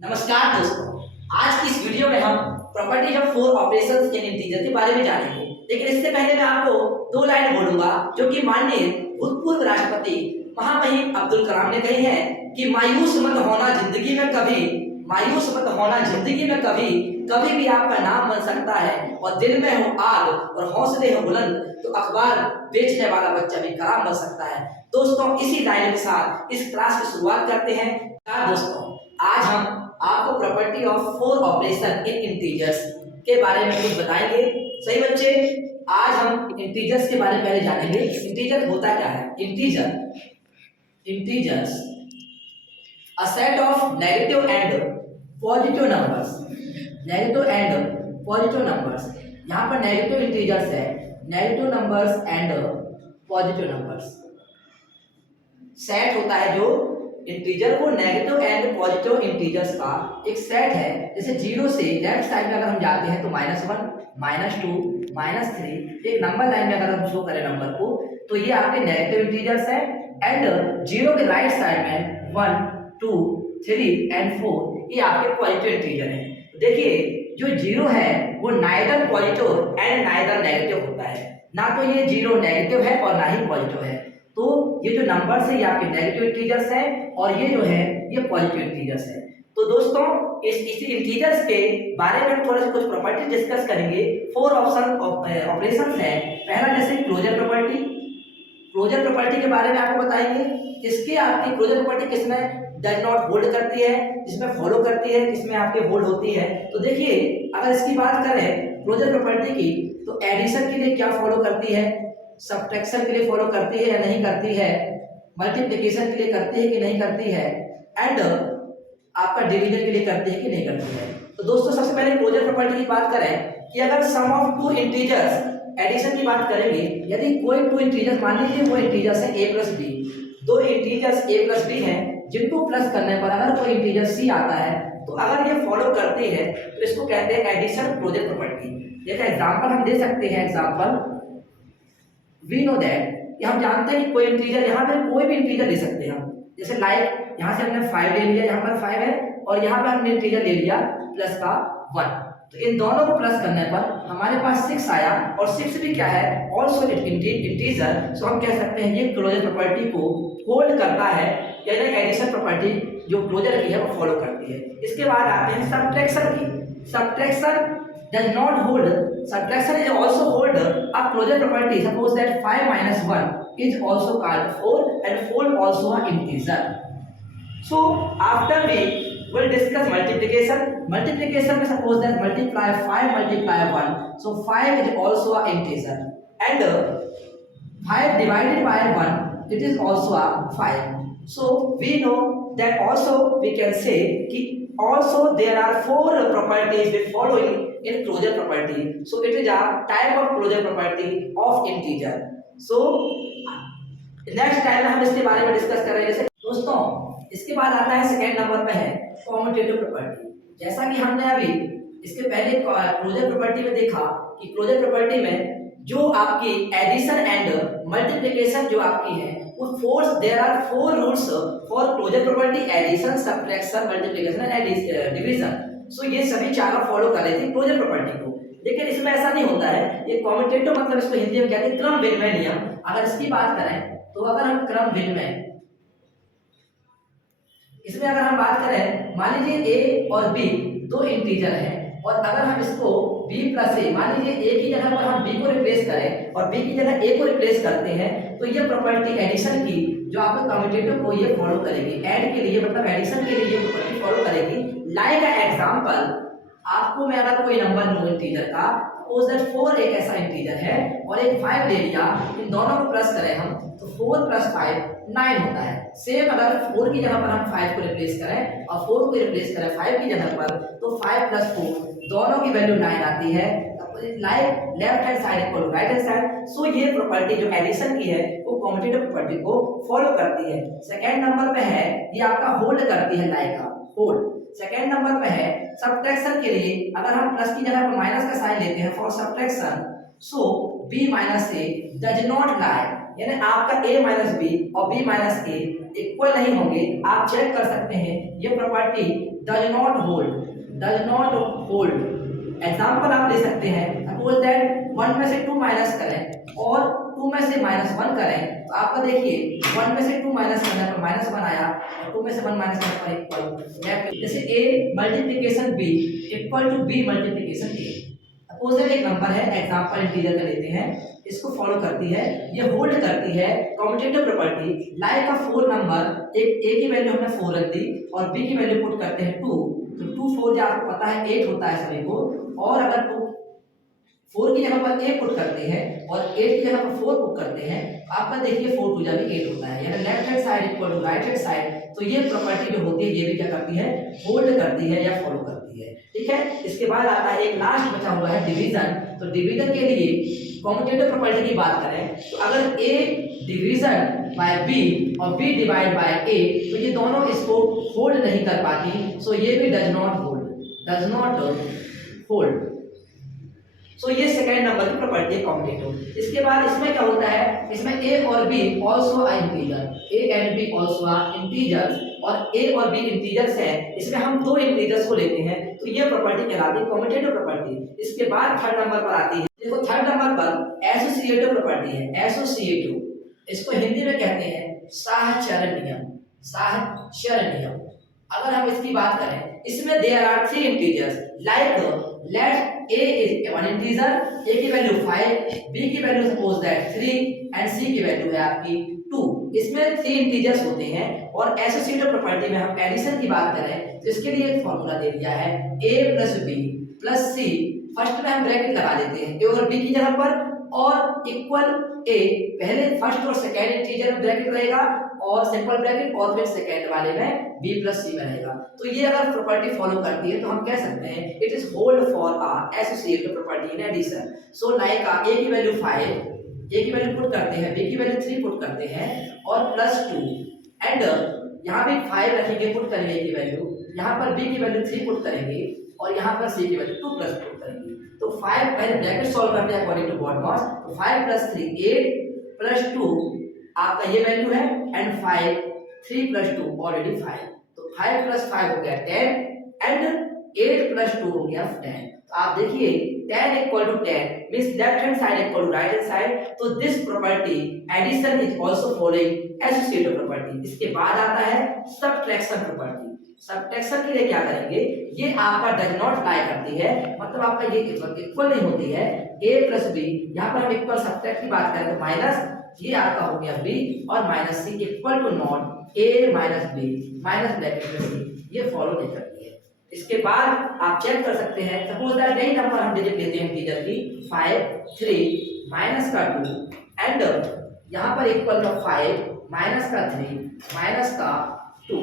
नमस्कार दोस्तों, आज की इस वीडियो में हम properties of four operations in integer के बारे में जानेंगे। लेकिन इससे पहले मैं आपको दो लाइन बोलूंगा जो कि माननीय भूतपूर्व राष्ट्रपति महामहिम अब्दुल कलाम ने कही है कि मायूस मत होना जिंदगी में कभी, मायूस मत होना जिंदगी में कभी, कभी भी आपका नाम बन सकता है और दिल में हो आग और हौसले हो बुलंद तो अखबार बेचने वाला बच्चा भी कलाम बन सकता है। दोस्तों, इसी लाइन के साथ इस क्लास की शुरुआत करते हैं। दोस्तों, आज हम आपको property of four operation in integers के बारे में कुछ बताएंगे। सही बच्चे, आज हम इंटीजर्स के बारे में पहले जानेंगे। इंटीजर होता क्या है? Integers a set of negative and positive numbers, negative and positive numbers. यहाँ पर नेगेटिव इंटीजर्स है, negative numbers and positive numbers. Set होता है जो इंटीजर को नेगेटिव एंड पॉजिटिव इंटीजर्स का एक सेट है। जैसे जीरो से लेफ्ट साइड में अगर हम जाते हैं तो -1, -2, -3 एक नंबर लाइन में अगर हम शो करें नंबर को तो ये आपके नेगेटिव इंटीजर्स है। एंड जीरो के राइट साइड में 1, 2, 3 एंड 4 ये आपके पॉजिटिव इंटीजर है। देखिए, जो जीरो है वो neither positive and neither negative होता है। ना तो ये जीरो नेगेटिव है और ना ही पॉजिटिव है। तो ये जो नंबर्स है ये आपके नेगेटिव इंटीजर्स है और ये जो है ये पॉजिटिव इंटीजर्स है। तो दोस्तों, इसी इंटीजर्स के बारे में थोड़ा सा कुछ प्रॉपर्टी डिस्कस करेंगे। फोर ऑपरेशंस है। पहला जैसे क्लोजर प्रॉपर्टी, क्लोजर प्रॉपर्टी के बारे में आपको बताएंगे। इसकी आपकी क्लोजर प्रॉपर्टी किसमें डज नॉट होल्ड करती है, जिसमें फॉलो करती है, किसमें आपके होल्ड होती है। तो देखिए, अगर इसकी बात करें क्लोजर प्रॉपर्टी की तो एडिशन के लिए क्या फॉलो करती है, सब्ट्रैक्शन के लिए फॉलो करती है या नहीं करती है, मल्टीप्लिकेशन के लिए करती है कि नहीं करती है, एंड आपका डिवीजन के लिए करती है कि नहीं करती है। तो दोस्तों, सबसे पहले क्लोजर प्रॉपर्टी की बात करें कि अगर सम ऑफ टू इंटीजर्स, एडिशन की बात करेंगे, यदि कोई टू इंटीजर्स, मान लीजिए वो इंटीजर्स है a प्लस b, दो इंटीजर्स a प्लस b हैं जिनको प्लस करने पर अगर कोई इंटीजर c आता है तो अगर ये फॉलो करती है तो इसको कहते हैं एडिशन क्लोजर प्रॉपर्टी। जैसे एग्जांपल हम दे सकते हैं, एग्जांपल वी नो दैट, हम जानते हैं कि कोई इंटीजर, यहाँ पे कोई भी इंटीजर ले सकते हैं हम। जैसे लाइक यहाँ से हमने 5 ले लिया, यहाँ पर 5 है और यहाँ पे हमने इंटीजर ले लिया प्लस का 1, तो इन दोनों को प्लस करने पर हमारे पास 6 आया और 6 भी क्या है, ऑल्सो इंटीजर। सो हम कह सकते हैं ये क्लोजर प्रॉपर्टी को होल्ड करता है, यानी एडिशन प्रॉपर्टी जो क्लोजर की है वो फॉलो करती है। इसके बाद आते हैं सब्ट्रैक्शन की। Subtraction does not hold, subtraction is also hold a closure property. Suppose that 5 minus 1 is also called 4 and 4 also an integer. So after we will discuss multiplication. Multiplication में suppose that multiply 5 multiply 1, so 5 is also an integer and 5 divided by 1 it is also a 5. So we know that also we can say कि also there are four properties with following in closure property. So it is a type of closure property of integer. So next time हम इसके बारे में discuss करेंगे। जैसे दोस्तों, इसके बाद आता है सेकेंड नंबर पे है कॉम्यूटेटिव प्रॉपर्टी। जैसा कि हमने अभी इसके पहले क्लोजर प्रॉपर्टी में देखा कि क्लोजर प्रॉपर्टी में जो आपकी एडिशन एंड मल्टीप्लिकेशन जो आपकी है वो force, there are four rules for closure property, addition, subtraction, multiplication and division. So ये सभी चारों फॉलो कर रहे थे क्लोजर प्रॉपर्टी को। लेकिन इसमें ऐसा नहीं होता है। ये कॉम्यूटेटिव मतलब इसको हिंदी में कहते हैं क्रम विनिमय नियम। अगर इसकी बात करें तो अगर हम क्रम विनिमय, इसमें अगर हम बात करें, मान लीजिए a और b दो इंटीजर हैं और अगर हम इसको b प्लस a, मान लीजिए a की जगह पर हम b को रिप्लेस करें और b की जगह a को रिप्लेस करते हैं तो ये प्रॉपर्टी एडिशन की जो आपको कम्यूटेटिव को ये फॉलो करेगी। ऐड के लिए मतलब एडिशन के लिए ये प्रॉपर्टी फॉलो करेगी। लाइक एग्जांपल, आपको मैं अगर कोई नंबर लूं इंटीजर का, सपोज दैट 4 एक ऐसा इंटीजर है और एक 5 ले लिया, इन दोनों को प्लस करें हम तो 4 प्लस 5 9 होता है। सेम अगर 4 की जगह पर हम 5 को रिप्लेस करें और 4 को रिप्लेस करें 5 की जगह पर तो 5 प्लस 4 दोनों की वैल्यू 9 आती है। Like left hand side equal to right hand side. So ये प्रॉपर्टी जो एडिशन की है वो कॉम्यूटेटिव प्रॉपर्टी को फॉलो करती है। सेकेंड नंबर पे है ये आपका होल्ड करती है, लाइक का होल्ड। सेकेंड नंबर पे है सब्ट्रैक्शन के लिए अगर हम प्लस की जगह पर माइनस का साइन लेते हैं for subtraction, so b minus a does not lie, यानी आपका a माइनस b और b माइनस a इक्वल नहीं होंगे। आप चेक कर सकते हैं ये property does not hold. Example आप ले सकते हैं, सपोज दैट 1 में से 2 माइनस करें और 2 में से -1 करें, तो आपका देखिए 1 में से 2 माइनस करने पर -1 आया और 2 में से 1 माइनस करने पर इक्वल। जैसे a multiplication b equal to b multiplication a। Suppose that एक नंबर है, एग्जांपल इंटीजर का लेते हैं, इसको फॉलो करती है, ये होल्ड करती है कम्यूटेटिव प्रॉपर्टी लाइक अ 4 नंबर। एक a की वैल्यू हमने 4 रख दी और b की वैल्यू पुट करते हैं 2, तो 2 4 जो आपको पता है 8 होता है सभी को। और अगर 4 की जगह पर a पुट करते हैं और 8 की जगह पर 4 पुट करते हैं, तो आपका देखिए 4 2 जा भी 8 होता है, यानी left hand side equal to right hand side. तो ये प्रॉपर्टी जो होती है ये भी क्या करती है, होल्ड करती है या फॉलो करती है। ठीक है, इसके बाद आता है एक लास्ट बचा हुआ है डिवीजन। तो डिवीजन के लिए कम्यूटेटिव प्रॉपर्टी की बात करें तो अगर a डिवीजन बाय b और b डिवाइड बाय a, तो ये दोनों इसको होल्ड नहीं कर पाती, सो ये भी डज नॉट होल्ड। सो ये सेकंड नंबर की प्रॉपर्टी है कम्यूटेटिव। इसके बाद इसमें क्या होता है, इसमें a और b also are integer, a and b also are integers, और a और b इंटीजर्स है, इसमें हम दो इंटीजर्स को लेते हैं, तो ये प्रॉपर्टी कहलाती है कम्यूटेटिव प्रॉपर्टी। इसके बाद थर्ड नंबर पर आती है, देखो थर्ड नंबर पर एसोसिएटिव प्रॉपर्टी है। एसोसिएटिव इसको हिंदी में कहते हैं साहचर्य नियम। साहचर्य नियम अगर हम इसकी बात करें, इसमें there are 3 integers like let a is one integer, a की वैल्यू 5, b की value suppose that 3 and c की वैल्यू है आपकी 2। इसमें 3 इंटीजर्स होते हैं। और एसोसिएटिव प्रॉपर्टी में हम एडिशन की बात करें तो इसके लिए एक फार्मूला दे दिया है a + b + c। फर्स्ट में हम ब्रैकेट लगा देते हैं a और b की जगह पर, और इक्वल a, पहले फर्स्ट और सेकंड इंटीजर में ब्रैकेट रहेगा और सिंपल ब्रैकेट, और फिर सेकंड वाले में b + c रहेगा। तो ये अगर प्रॉपर्टी फॉलो करती है तो हम कह सकते हैं it is hold for a associative property in addition. So like a की वैल्यू 5, a की वैल्यू पुट करते हैं, b की वैल्यू 3 पुट करते हैं और +2, एंड यहाँ भी 5 रखेंगे, पुट करेंगे a की वैल्यू, यहाँ पर b की वैल्यू 3 पुट करेंगे और यहाँ पर c की वैल्यू 2 + पुट करेंगे। तो 5 पहले ब्रैकेट सॉल्व करते हैं अकॉर्डिंग टू बॉडमॉस, तो 5 + 3 8 + 2 आपका ये वैल्यू है, एंड 5 3 + 2 ऑलरेडी 5, तो 5 + 5 हो गया 10 एंड 8 + 2 हो गया 10। तो आप देखिए 10 = 10 means left hand side equal to right hand side. तो this property addition is also following associative property. इसके बाद आता है सबट्रैक्शन प्रॉपर्टी। सबट्रैक्शन के लिए क्या करेंगे, ये आपका डज नॉट लाई करती है, मतलब आपका ये इक्वल नहीं होती है। a + b, यहाँ पर हम इक्वल सबट्रैक्ट की बात करें तो माइनस, ये आपका हो गया b और -c equal to not a - b minus bracket में c, ये फॉलो नहीं करती है। इसके बाद आप चेक कर सकते हैं, सपोज दैट यही नंबर हम डिजिट लेते हैं इंटीजर की 5 3 माइनस का 2 एंड यहाँ पर इक्वल का 5 माइनस का 3 माइनस का 2।